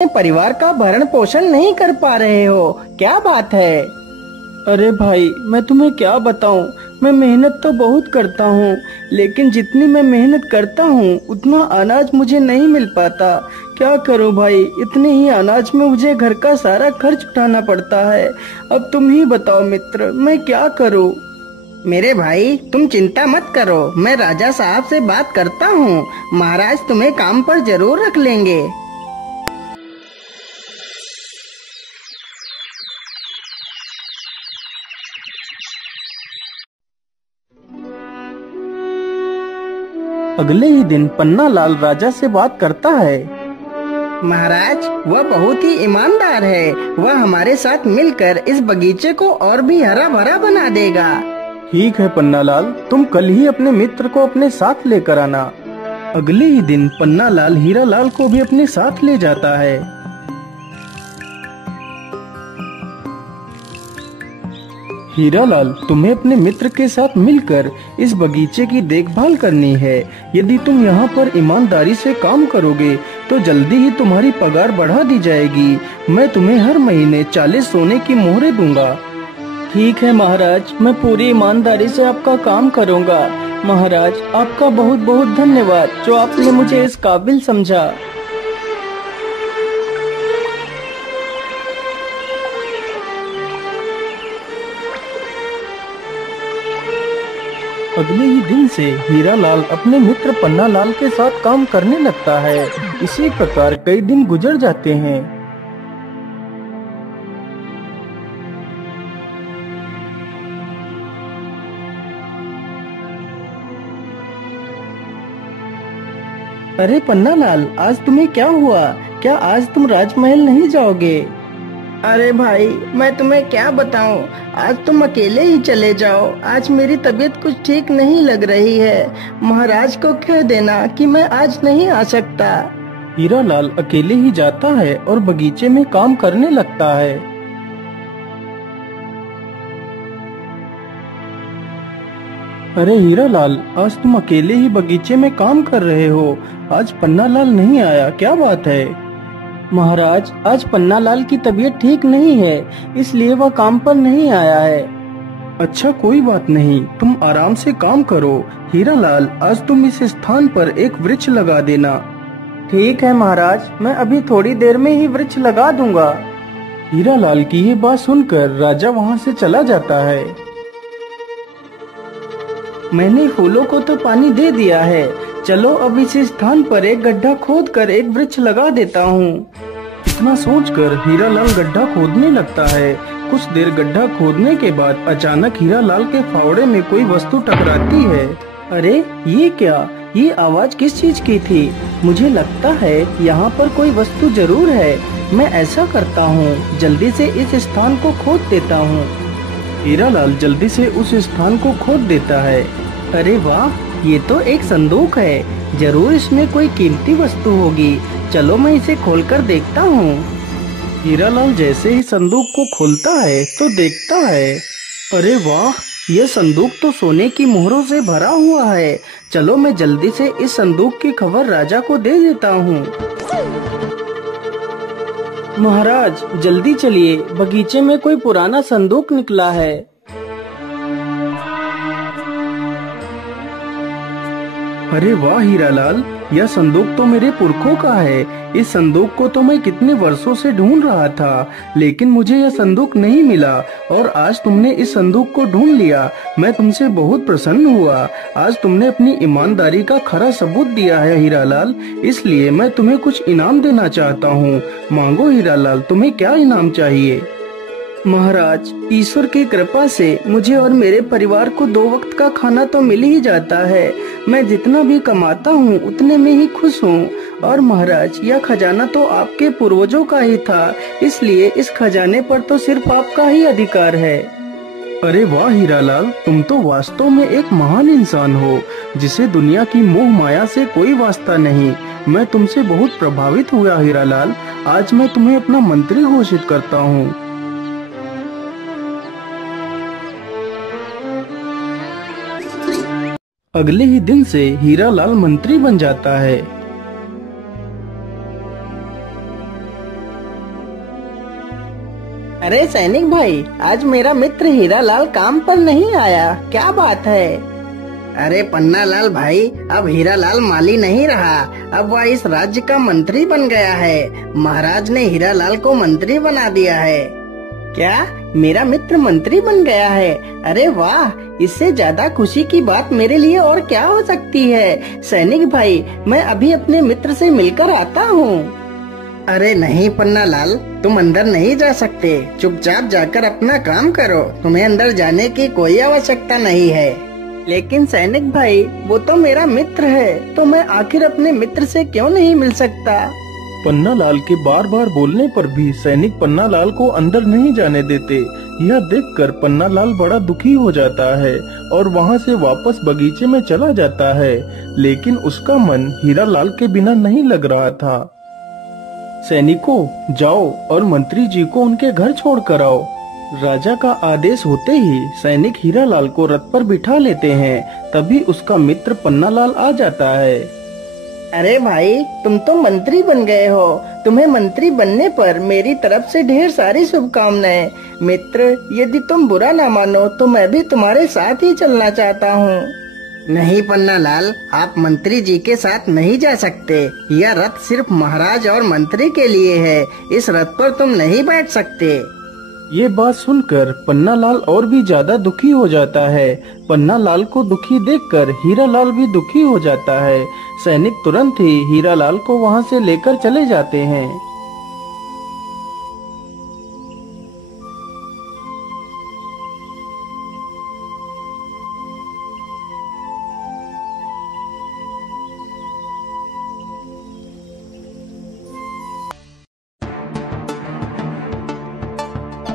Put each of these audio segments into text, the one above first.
परिवार का भरण पोषण नहीं कर पा रहे हो, क्या बात है? अरे भाई, मैं तुम्हें क्या बताऊं, मैं मेहनत तो बहुत करता हूं, लेकिन जितनी मैं मेहनत करता हूं उतना अनाज मुझे नहीं मिल पाता। क्या करूं भाई, इतने ही अनाज में मुझे घर का सारा खर्च उठाना पड़ता है। अब तुम ही बताओ मित्र, मैं क्या करूं? मेरे भाई, तुम चिंता मत करो, मैं राजा साहब से बात करता हूँ। महाराज तुम्हें काम पर जरूर रख लेंगे। अगले ही दिन पन्नालाल राजा से बात करता है। महाराज, वह बहुत ही ईमानदार है, वह हमारे साथ मिलकर इस बगीचे को और भी हरा भरा बना देगा। ठीक है पन्नालाल, तुम कल ही अपने मित्र को अपने साथ लेकर आना। अगले ही दिन पन्नालाल हीरालाल को भी अपने साथ ले जाता है। हीरालाल, तुम्हें अपने मित्र के साथ मिलकर इस बगीचे की देखभाल करनी है। यदि तुम यहाँ पर ईमानदारी से काम करोगे तो जल्दी ही तुम्हारी पगार बढ़ा दी जाएगी। मैं तुम्हें हर महीने 40 सोने की मोहरें दूंगा। ठीक है महाराज, मैं पूरी ईमानदारी से आपका काम करूँगा। महाराज, आपका बहुत बहुत धन्यवाद जो आपने मुझे इस काबिल समझा। अगले ही दिन से हीरालाल अपने मित्र पन्नालाल के साथ काम करने लगता है। इसी प्रकार कई दिन गुजर जाते हैं। अरे पन्नालाल, आज तुम्हें क्या हुआ? क्या आज तुम राजमहल नहीं जाओगे? अरे भाई, मैं तुम्हें क्या बताऊं, आज तुम अकेले ही चले जाओ। आज मेरी तबीयत कुछ ठीक नहीं लग रही है। महाराज को कह देना कि मैं आज नहीं आ सकता। हीरालाल अकेले ही जाता है और बगीचे में काम करने लगता है। अरे हीरालाल, आज तुम अकेले ही बगीचे में काम कर रहे हो। आज पन्नालाल नहीं आया, क्या बात है? महाराज, आज पन्नालाल की तबीयत ठीक नहीं है, इसलिए वह काम पर नहीं आया है। अच्छा, कोई बात नहीं, तुम आराम से काम करो। हीरालाल, आज तुम इस स्थान पर एक वृक्ष लगा देना। ठीक है महाराज, मैं अभी थोड़ी देर में ही वृक्ष लगा दूंगा। हीरालाल की ये बात सुनकर राजा वहाँ से चला जाता है। मैंने फूलों को तो पानी दे दिया है, चलो अब इस स्थान पर एक गड्ढा खोद कर एक वृक्ष लगा देता हूँ। इतना सोचकर हीरालाल गड्ढा खोदने लगता है। कुछ देर गड्ढा खोदने के बाद अचानक हीरालाल के फावड़े में कोई वस्तु टकराती है। अरे ये क्या, ये आवाज किस चीज की थी? मुझे लगता है यहाँ पर कोई वस्तु जरूर है। मैं ऐसा करता हूँ, जल्दी से इस स्थान को खोद देता हूँ। हीरालाल जल्दी से उस स्थान को खोद देता है। अरे वाह, ये तो एक संदूक है, जरूर इसमें कोई कीमती वस्तु होगी। चलो मैं इसे खोलकर देखता हूँ। हीरालाल जैसे ही संदूक को खोलता है तो देखता है, अरे वाह, यह संदूक तो सोने की मोहरों से भरा हुआ है। चलो मैं जल्दी से इस संदूक की खबर राजा को दे देता हूँ। महाराज जल्दी चलिए, बगीचे में कोई पुराना संदूक निकला है। अरे वाह हीरालाल, यह संदूक तो मेरे पुरखों का है। इस संदूक को तो मैं कितने वर्षों से ढूंढ रहा था, लेकिन मुझे यह संदूक नहीं मिला और आज तुमने इस संदूक को ढूंढ लिया। मैं तुमसे बहुत प्रसन्न हुआ। आज तुमने अपनी ईमानदारी का खरा सबूत दिया है हीरालाल, इसलिए मैं तुम्हें कुछ इनाम देना चाहता हूँ। मांगो हीरालाल, तुम्हें क्या इनाम चाहिए? महाराज, ईश्वर की कृपा से मुझे और मेरे परिवार को 2 वक्त का खाना तो मिल ही जाता है। मैं जितना भी कमाता हूँ उतने में ही खुश हूँ। और महाराज, यह खजाना तो आपके पूर्वजों का ही था, इसलिए इस खजाने पर तो सिर्फ आपका ही अधिकार है। अरे वाह हीरालाल, तुम तो वास्तव में एक महान इंसान हो, जिसे दुनिया की मोह माया से कोई वास्ता नहीं। मैं तुमसे बहुत प्रभावित हुआ हीरालाल। आज मैं तुम्हें अपना मंत्री घोषित करता हूँ। अगले ही दिन से हीरालाल मंत्री बन जाता है। अरे सैनिक भाई, आज मेरा मित्र हीरालाल काम पर नहीं आया, क्या बात है? अरे पन्नालाल भाई, अब हीरालाल माली नहीं रहा, अब वह इस राज्य का मंत्री बन गया है। महाराज ने हीरालाल को मंत्री बना दिया है। क्या मेरा मित्र मंत्री बन गया है? अरे वाह, इससे ज्यादा खुशी की बात मेरे लिए और क्या हो सकती है। सैनिक भाई, मैं अभी अपने मित्र से मिलकर आता हूँ। अरे नहीं पन्नालाल, तुम अंदर नहीं जा सकते, चुपचाप जाकर अपना काम करो, तुम्हें अंदर जाने की कोई आवश्यकता नहीं है। लेकिन सैनिक भाई, वो तो मेरा मित्र है, तो मैं आखिर अपने मित्र से क्यों नहीं मिल सकता? पन्नालाल के बार बार बोलने पर भी सैनिक पन्नालाल को अंदर नहीं जाने देते। यह देखकर पन्नालाल बड़ा दुखी हो जाता है और वहां से वापस बगीचे में चला जाता है, लेकिन उसका मन हीरालाल के बिना नहीं लग रहा था। सैनिकों, जाओ और मंत्री जी को उनके घर छोड़ कर आओ। राजा का आदेश होते ही सैनिक हीरालाल को रथ पर बिठा लेते हैं। तभी उसका मित्र पन्नालाल आ जाता है। अरे भाई, तुम तो मंत्री बन गए हो, तुम्हें मंत्री बनने पर मेरी तरफ से ढेर सारी शुभकामनाएं। मित्र, यदि तुम बुरा ना मानो तो मैं भी तुम्हारे साथ ही चलना चाहता हूँ। नहीं पन्नालाल, आप मंत्री जी के साथ नहीं जा सकते, यह रथ सिर्फ महाराज और मंत्री के लिए है, इस रथ पर तुम नहीं बैठ सकते। ये बात सुनकर पन्नालाल और भी ज्यादा दुखी हो जाता है। पन्नालाल को दुखी देखकर हीरालाल भी दुखी हो जाता है। सैनिक तुरंत ही हीरालाल को वहां से लेकर चले जाते हैं।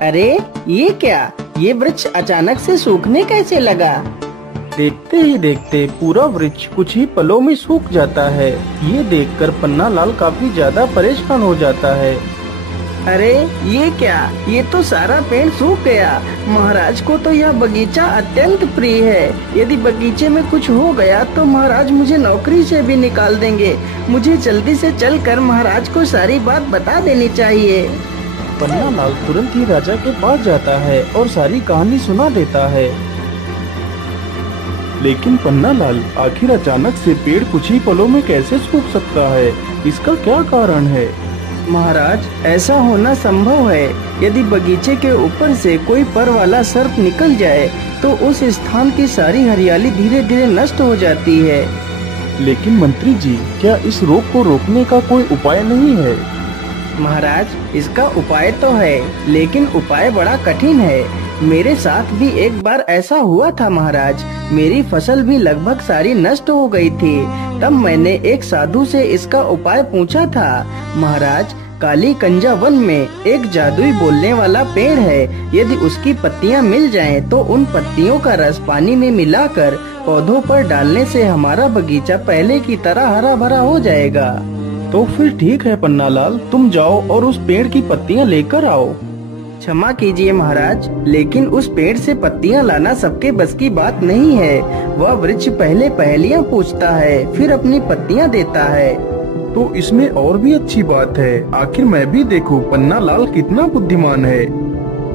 अरे ये क्या, ये वृक्ष अचानक से सूखने कैसे लगा? देखते ही देखते पूरा वृक्ष कुछ ही पलों में सूख जाता है। ये देखकर पन्नालाल काफी ज्यादा परेशान हो जाता है। अरे ये क्या, ये तो सारा पेड़ सूख गया। महाराज को तो यह बगीचा अत्यंत प्रिय है, यदि बगीचे में कुछ हो गया तो महाराज मुझे नौकरी से भी निकाल देंगे। मुझे जल्दी से चलकर महाराज को सारी बात बता देनी चाहिए। पन्नालाल तुरंत ही राजा के पास जाता है और सारी कहानी सुना देता है। लेकिन पन्नालाल, आखिर अचानक से पेड़ कुछ ही पलों में कैसे सूख सकता है, इसका क्या कारण है? महाराज, ऐसा होना संभव है। यदि बगीचे के ऊपर से कोई पर वाला सर्प निकल जाए तो उस स्थान की सारी हरियाली धीरे धीरे नष्ट हो जाती है। लेकिन मंत्री जी, क्या इस रोग को रोकने का कोई उपाय नहीं है? महाराज, इसका उपाय तो है, लेकिन उपाय बड़ा कठिन है। मेरे साथ भी एक बार ऐसा हुआ था महाराज, मेरी फसल भी लगभग सारी नष्ट हो गई थी। तब मैंने एक साधु से इसका उपाय पूछा था। महाराज, काली कंजा वन में एक जादुई बोलने वाला पेड़ है, यदि उसकी पत्तियां मिल जाएं तो उन पत्तियों का रस पानी में मिलाकर पौधों पर डालने से हमारा बगीचा पहले की तरह हरा भरा हो जाएगा। तो फिर ठीक है पन्नालाल, तुम जाओ और उस पेड़ की पत्तियां लेकर आओ। क्षमा कीजिए महाराज, लेकिन उस पेड़ से पत्तियां लाना सबके बस की बात नहीं है। वह वृक्ष पहले पहेलियां पूछता है, फिर अपनी पत्तियां देता है। तो इसमें और भी अच्छी बात है, आखिर मैं भी देखूं पन्नालाल कितना बुद्धिमान है।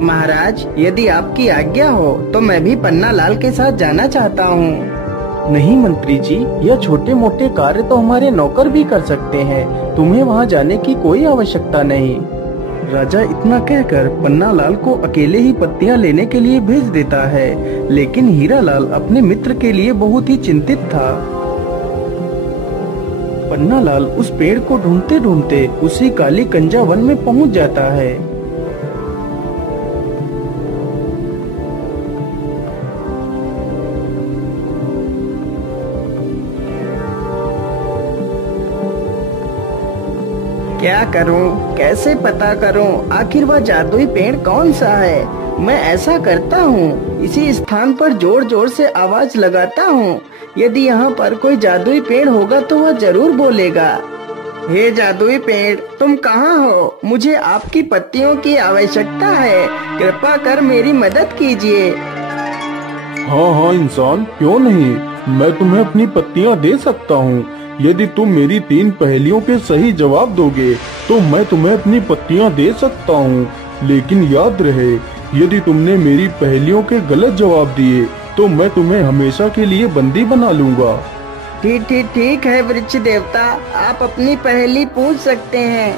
महाराज, यदि आपकी आज्ञा हो तो मैं भी पन्नालाल के साथ जाना चाहता हूँ। नहीं मंत्री जी, यह छोटे मोटे कार्य तो हमारे नौकर भी कर सकते हैं, तुम्हें वहाँ जाने की कोई आवश्यकता नहीं। राजा इतना कहकर पन्नालाल को अकेले ही पत्तियां लेने के लिए भेज देता है, लेकिन हीरालाल अपने मित्र के लिए बहुत ही चिंतित था। पन्नालाल उस पेड़ को ढूंढते ढूंढते उसी काली कंजा वन में पहुंच जाता है। क्या करूं, कैसे पता करूं, आखिर वह जादुई पेड़ कौन सा है? मैं ऐसा करता हूं, इसी स्थान पर जोर जोर से आवाज लगाता हूं। यदि यहाँ पर कोई जादुई पेड़ होगा तो वह जरूर बोलेगा। हे जादुई पेड़, तुम कहाँ हो? मुझे आपकी पत्तियों की आवश्यकता है, कृपा कर मेरी मदद कीजिए। हाँ हाँ इंसान, क्यों नहीं, मैं तुम्हें अपनी पत्तियाँ दे सकता हूँ। यदि तुम मेरी 3 पहेलियों के सही जवाब दोगे तो मैं तुम्हें अपनी पत्तियां दे सकता हूँ। लेकिन याद रहे, यदि तुमने मेरी पहेलियों के गलत जवाब दिए तो मैं तुम्हें हमेशा के लिए बंदी बना लूंगा। ठीक है वृक्ष देवता, आप अपनी पहेली पूछ सकते हैं।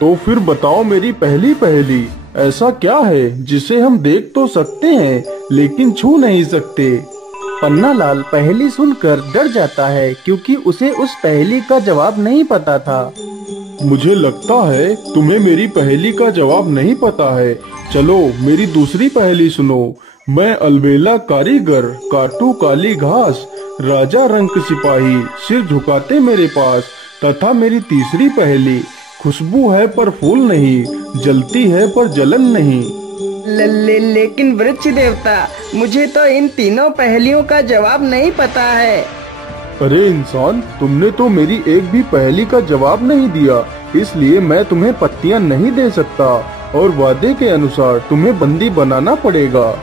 तो फिर बताओ मेरी पहली पहेली, ऐसा क्या है जिसे हम देख तो सकते हैं लेकिन छू नहीं सकते? पन्नालाल पहेली सुनकर डर जाता है क्योंकि उसे उस पहेली का जवाब नहीं पता था। मुझे लगता है तुम्हें मेरी पहेली का जवाब नहीं पता है। चलो मेरी दूसरी पहेली सुनो। मैं अलबेला कारीगर, काटू काली घास, राजा रंक सिपाही, सिर झुकाते मेरे पास। तथा मेरी तीसरी पहेली, खुशबू है पर फूल नहीं, जलती है पर जलन नहीं। लेकिन वृक्ष देवता, मुझे तो इन तीनों पहेलियों का जवाब नहीं पता है। अरे इंसान, तुमने तो मेरी एक भी पहेली का जवाब नहीं दिया, इसलिए मैं तुम्हें पत्तियां नहीं दे सकता और वादे के अनुसार तुम्हें बंदी बनाना पड़ेगा।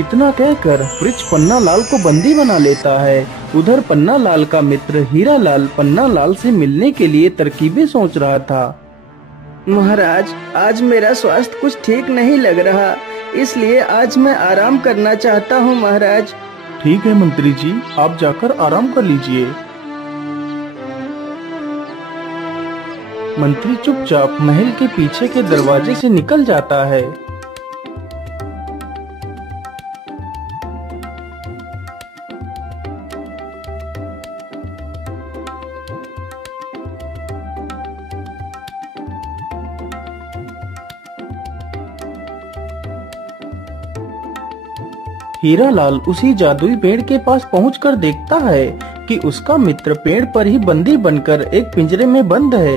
इतना कहकर वृक्ष पन्नालाल को बंदी बना लेता है। उधर पन्नालाल का मित्र हीरालाल पन्नालाल से मिलने के लिए तरकीबें सोच रहा था। महाराज, आज मेरा स्वास्थ्य कुछ ठीक नहीं लग रहा, इसलिए आज मैं आराम करना चाहता हूँ महाराज। ठीक है मंत्री जी, आप जाकर आराम कर लीजिए। मंत्री चुपचाप महल के पीछे के दरवाजे से निकल जाता है। हीरालाल उसी जादुई पेड़ के पास पहुंचकर देखता है कि उसका मित्र पेड़ पर ही बंदी बनकर एक पिंजरे में बंद है।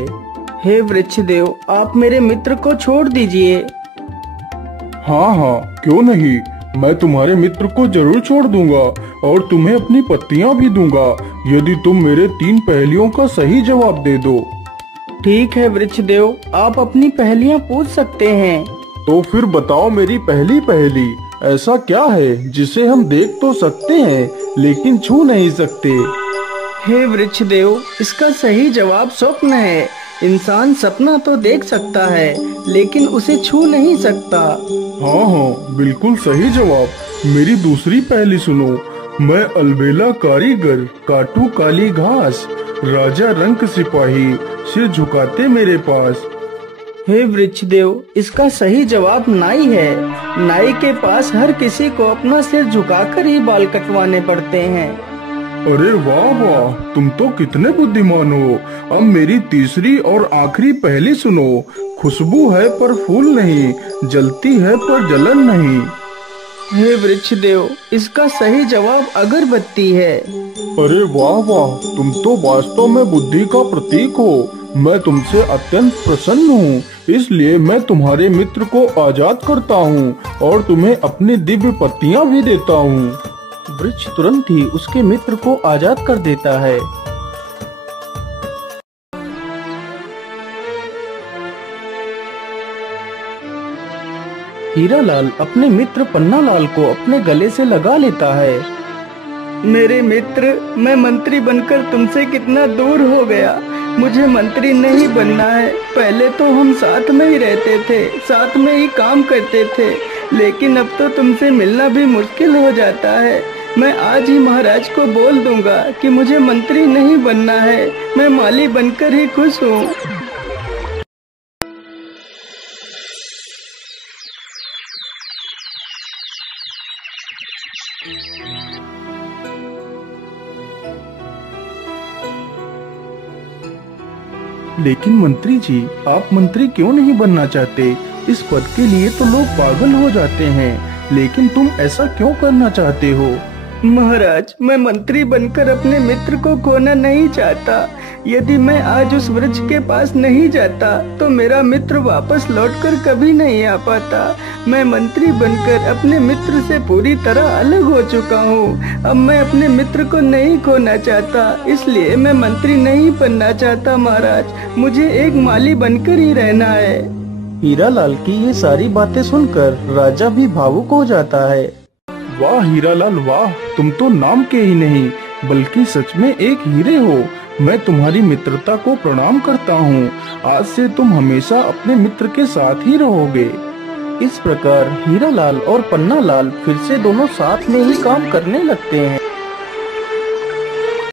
हे वृक्ष देव, आप मेरे मित्र को छोड़ दीजिए। हाँ, क्यों नहीं, मैं तुम्हारे मित्र को जरूर छोड़ दूंगा और तुम्हें अपनी पत्तियां भी दूंगा यदि तुम मेरे 3 पहेलियों का सही जवाब दे दो। ठीक है वृक्ष देव, आप अपनी पहेलियां पूछ सकते हैं। तो फिर बताओ मेरी पहली पहेली, ऐसा क्या है जिसे हम देख तो सकते हैं लेकिन छू नहीं सकते? हे वृक्ष देव, इसका सही जवाब स्वप्न है। इंसान सपना तो देख सकता है लेकिन उसे छू नहीं सकता। हाँ, बिल्कुल सही जवाब। मेरी दूसरी पहेली सुनो। मैं अलबेला कारीगर, काटू काली घास, राजा रंक सिपाही, सिर झुकाते मेरे पास। हे वृक्ष देव, इसका सही जवाब नाई है। नाई के पास हर किसी को अपना सिर झुकाकर ही बाल कटवाने पड़ते हैं। अरे वाह, तुम तो कितने बुद्धिमान हो। अब मेरी तीसरी और आखिरी पहेली सुनो। खुशबू है पर फूल नहीं, जलती है पर जलन नहीं। हे वृक्ष देव, इसका सही जवाब अगरबत्ती है। अरे वाह, तुम तो वास्तव में बुद्धि का प्रतीक हो। मैं तुमसे अत्यंत प्रसन्न हूँ, इसलिए मैं तुम्हारे मित्र को आजाद करता हूँ और तुम्हें अपनी दिव्य पत्तियाँ भी देता हूँ। वृक्ष तुरंत ही उसके मित्र को आजाद कर देता है। हीरालाल अपने मित्र पन्नालाल को अपने गले से लगा लेता है। मेरे मित्र, मैं मंत्री बनकर तुमसे कितना दूर हो गया। मुझे मंत्री नहीं बनना है। पहले तो हम साथ में ही रहते थे, साथ में ही काम करते थे, लेकिन अब तो तुमसे मिलना भी मुश्किल हो जाता है। मैं आज ही महाराज को बोल दूंगा कि मुझे मंत्री नहीं बनना है, मैं माली बनकर ही खुश हूँ। लेकिन मंत्री जी, आप मंत्री क्यों नहीं बनना चाहते? इस पद के लिए तो लोग पागल हो जाते हैं, लेकिन तुम ऐसा क्यों करना चाहते हो? महाराज, मैं मंत्री बनकर अपने मित्र को खोना नहीं चाहता। यदि मैं आज उस वृक्ष के पास नहीं जाता तो मेरा मित्र वापस लौटकर कभी नहीं आ पाता। मैं मंत्री बनकर अपने मित्र से पूरी तरह अलग हो चुका हूँ। अब मैं अपने मित्र को नहीं खोना चाहता, इसलिए मैं मंत्री नहीं बनना चाहता महाराज। मुझे एक माली बनकर ही रहना है। हीरालाल की ये सारी बातें सुनकर राजा भी भावुक हो जाता है। वाह हीरालाल वाह, तुम तो नाम के ही नहीं बल्कि सच में एक हीरे हो। मैं तुम्हारी मित्रता को प्रणाम करता हूँ। आज से तुम हमेशा अपने मित्र के साथ ही रहोगे। इस प्रकार हीरालाल और पन्नालाल फिर से दोनों साथ में ही काम करने लगते हैं।